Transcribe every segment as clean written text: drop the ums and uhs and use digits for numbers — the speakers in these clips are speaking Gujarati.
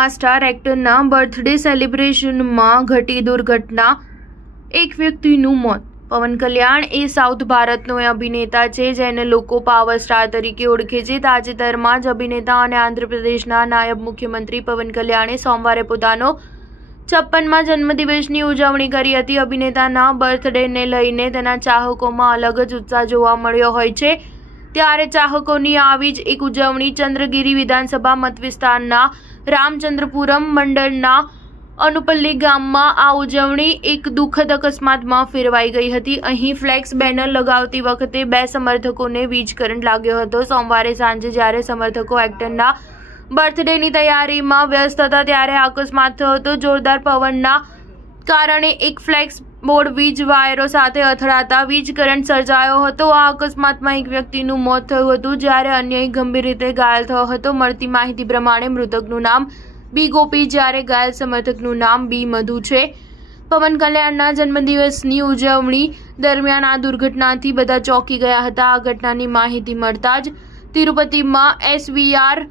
આ સ્ટાર એક્ટરના બર્થડે સેલિબ્રેશનમાં ઘટી દુર્ઘટના, એક વ્યક્તિનું મોત। પવન કલ્યાણ એ સાઉથ ભારતનો અભિનેતા છે જેને લોકો પાવર સ્ટાર તરીકે ઓળખે છે। તાજેતરમાં જ અભિનેતા અને આંધ્રપ્રદેશના નાયબ મુખ્યમંત્રી પવન કલ્યાણે સોમવારે પોતાનો 56મા જન્મદિવસની ઉજવણી કરી હતી। અભિનેતાના બર્થડેને લઈને તેના ચાહકોમાં અલગ જ ઉત્સાહ જોવા મળ્યો હોય છે। ત્યારે ચાહકોની આવી જ એક ઉજવણી ચંદ્રગીરી વિધાનસભા મતવિસ્તારના રામચંદ્રપુરમ મંડળના અનુપલ્લી ગામમાં આ ઉજવણી એક દુઃખદ અકસ્માતમાં ફેરવાઈ ગઈ હતી। અહીં ફ્લેક્સ બેનર લગાવતી વખતે બે સમર્થકોને વીજ કરંટ લાગ્યો હતો। સોમવારે સાંજે જ્યારે સમર્થકો એક્ટરના બર્થડેની તૈયારીમાં વ્યસ્ત હતા ત્યારે અકસ્માત થયો હતો। જોરદાર પવનના કારણે એક ફ્લેક્સ બોર્ડ વીજ વાયરો સાથે અથડાતા વીજ કરંટ સર્જાયો હતો। આ અકસ્માતમાં એક વ્યક્તિનું મોત થયું હતું જ્યારે અન્ય એક ગંભીર રીતે ઘાયલ થયો હતો। મળતી માહિતી પ્રમાણે મૃતકનું નામ બી ગોપી જ્યારે ઘાયલ સમર્થકનું નામ બી મધુ છે। પવન કલ્યાણના જન્મદિવસની ઉજવણી દરમિયાન આ દુર્ઘટનાથી બધા ચોંકી ગયા હતા। આ ઘટનાની માહિતી મળતા જ તિરુપતિમાં એસવીઆર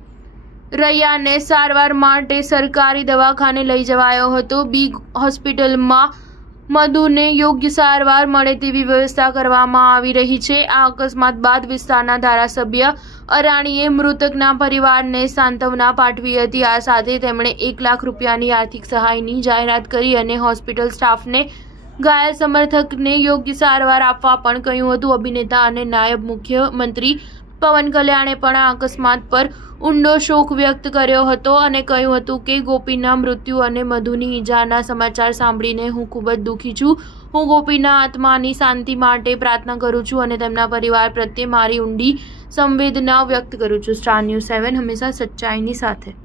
રૈયાને સારવાર માટે સરકારી દવાખાને લઈ જવાયો હતો। બી હોસ્પિટલમાં મધુને યોગ્ય સારવાર મળે તેવી વ્યવસ્થા કરવામાં આવી રહી છે। આ અકસ્માત બાદ વિસ્તારના ધારાસભ્ય અરાણીએ મૃતકના પરિવારને સાંત્વના પાઠવી હતી। આ સાથે તેમણે 1 લાખ રૂપિયાની આર્થિક સહાયની જાહેરાત કરી અને હોસ્પિટલ સ્ટાફને ઘાયલ સમર્થકને યોગ્ય સારવાર આપવા પણ કહ્યું હતું। અભિનેતા અને નાયબ મુખ્યમંત્રી પવન કલ્યાણે પણ આ અકસ્માત પર ઊંડો શોક વ્યક્ત કર્યો હતો અને કહ્યું હતું કે ગોપીના મૃત્યુ અને મધુની ઈજાના સમાચાર સાંભળીને હું ખૂબ જ દુઃખી છું। હું ગોપીના આત્માની શાંતિ માટે પ્રાર્થના કરું છું અને તેમના પરિવાર પ્રત્યે મારી ઊંડી સંવેદના વ્યક્ત કરું છું। સ્ટાર ન્યૂઝ 7 હંમેશા સચ્ચાઈની સાથે।